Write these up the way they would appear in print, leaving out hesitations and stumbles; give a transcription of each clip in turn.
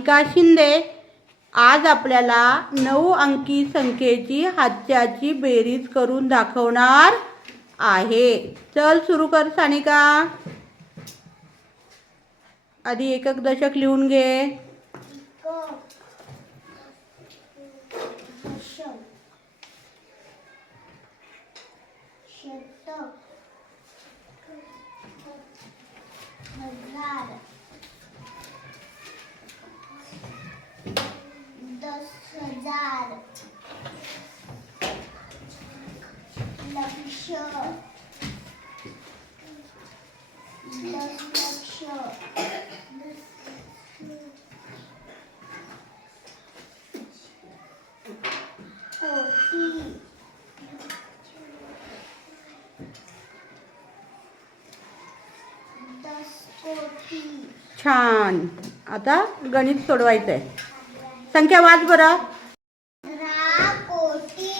सानिका शिंदे. आज आपल्याला 9 अंकी संख्येची हातच्याची बेरीज करून दाखवणार आहे. चल सुरू कर सानिका. आधी एकक दशक लिहून घे. हजार, 10,000, लक्ष, 10,00,000, कोटी, 10 कोटी. छान. आता गणित सोडवायचं आहे. संख्या वाच बरं. 15 कोटी,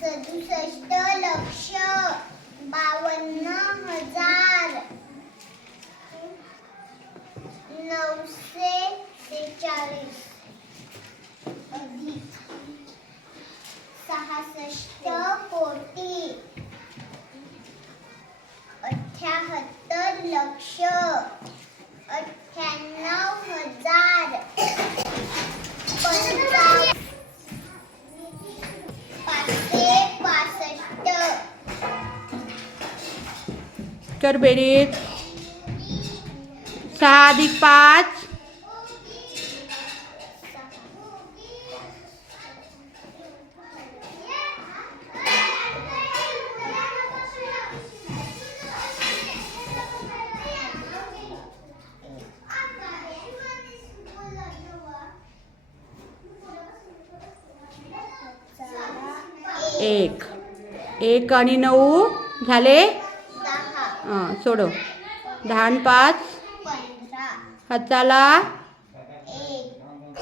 67 लक्ष, 52,000, 943 अधिक 66 कोटी, 78 लक्ष, 98,000, 565. कर बेरीज. 6 अधिक 5 1. 1 आणि 9 झाले. 10, सोडव. 10 आणि 5 15, हाताला 1,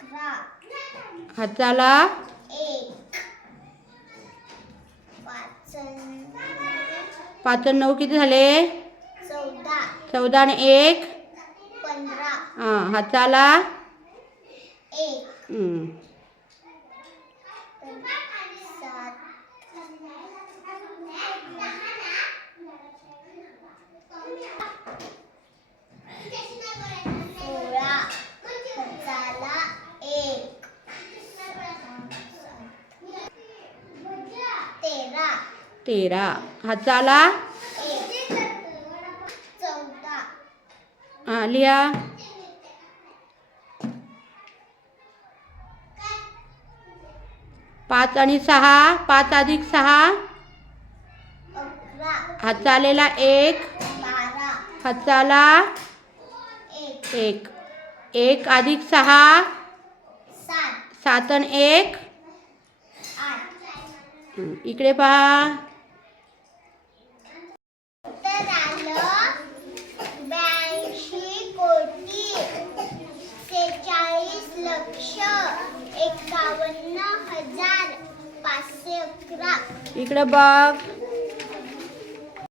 11, हाताला 1, 5 आणि 9 किती झाले. 14, 14 आणि 1 15, हाताला 1, 7. 13 हाताला 14, लिहा. 5 आणि 6 5 अधिक 6 11, हातालेला 1 12, हाताला 1 1 अधिक 6 7, 7 आणि 1 8. इकडे पहा. तर आलं 82 कोटी, 46 लक्ष, 51,511. इकडे बघ.